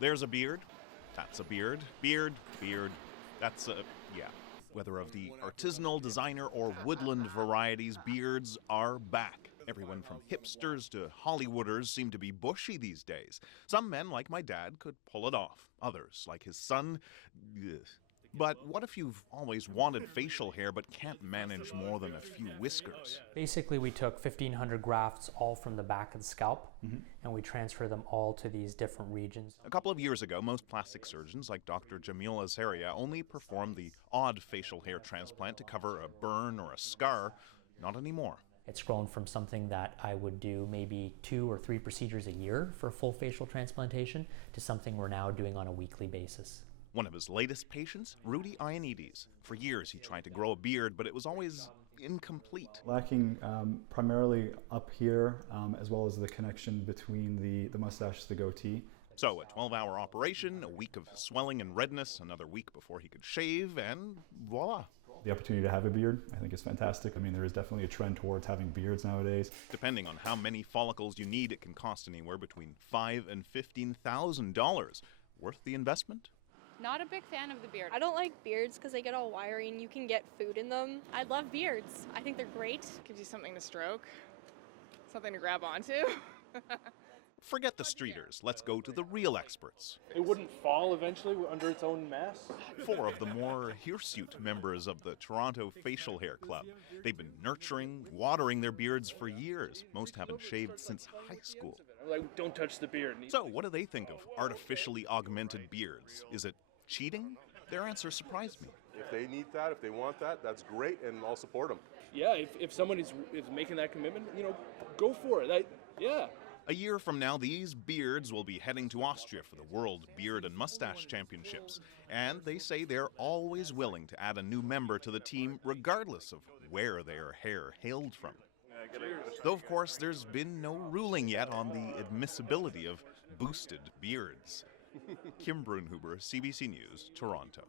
There's a beard. That's a beard. Beard, beard. That's a, yeah. Whether of the artisanal, designer, or woodland varieties, beards are back. Everyone from hipsters to Hollywooders seem to be bushy these days. Some men, like my dad, could pull it off. Others, like his son, ugh. But what if you've always wanted facial hair but can't manage more than a few whiskers? Basically, we took 1,500 grafts all from the back of the scalp, and we transferred them all to these different regions. A couple of years ago, most plastic surgeons, like Dr. Jamil Azaria, only performed the odd facial hair transplant to cover a burn or a scar. Not anymore. It's grown from something that I would do maybe 2 or 3 procedures a year for full facial transplantation to something we're now doing on a weekly basis. One of his latest patients, Rudy Ionides. For years he tried to grow a beard, but it was always incomplete. Lacking primarily up here, as well as the connection between the mustache to the goatee. So a 12-hour operation, a week of swelling and redness, another week before he could shave, and voila. The opportunity to have a beard, I think, is fantastic. I mean, there is definitely a trend towards having beards nowadays. Depending on how many follicles you need, it can cost anywhere between $5,000 and $15,000. Worth the investment? Not a big fan of the beard. I don't like beards because they get all wiry and you can get food in them. I love beards. I think they're great. Gives you something to stroke, something to grab onto. Forget the streeters. Let's go to the real experts. It wouldn't fall eventually under its own mass? 4 of the more hirsute members of the Toronto Facial Hair Club. They've been nurturing, watering their beards for years. Most haven't shaved since high school. Like, don't touch the beard. So what do they think of artificially augmented beards? Is it cheating? Their answer surprised me. If they need that, if they want that, that's great, and I'll support them. Yeah, if someone is making that commitment, go for it. Yeah. A year from now, these beards will be heading to Austria for the World Beard and Mustache Championships. And they say they're always willing to add a new member to the team, regardless of where their hair hailed from. Though, of course, there's been no ruling yet on the admissibility of boosted beards. Kim Brunhuber, CBC News, Toronto.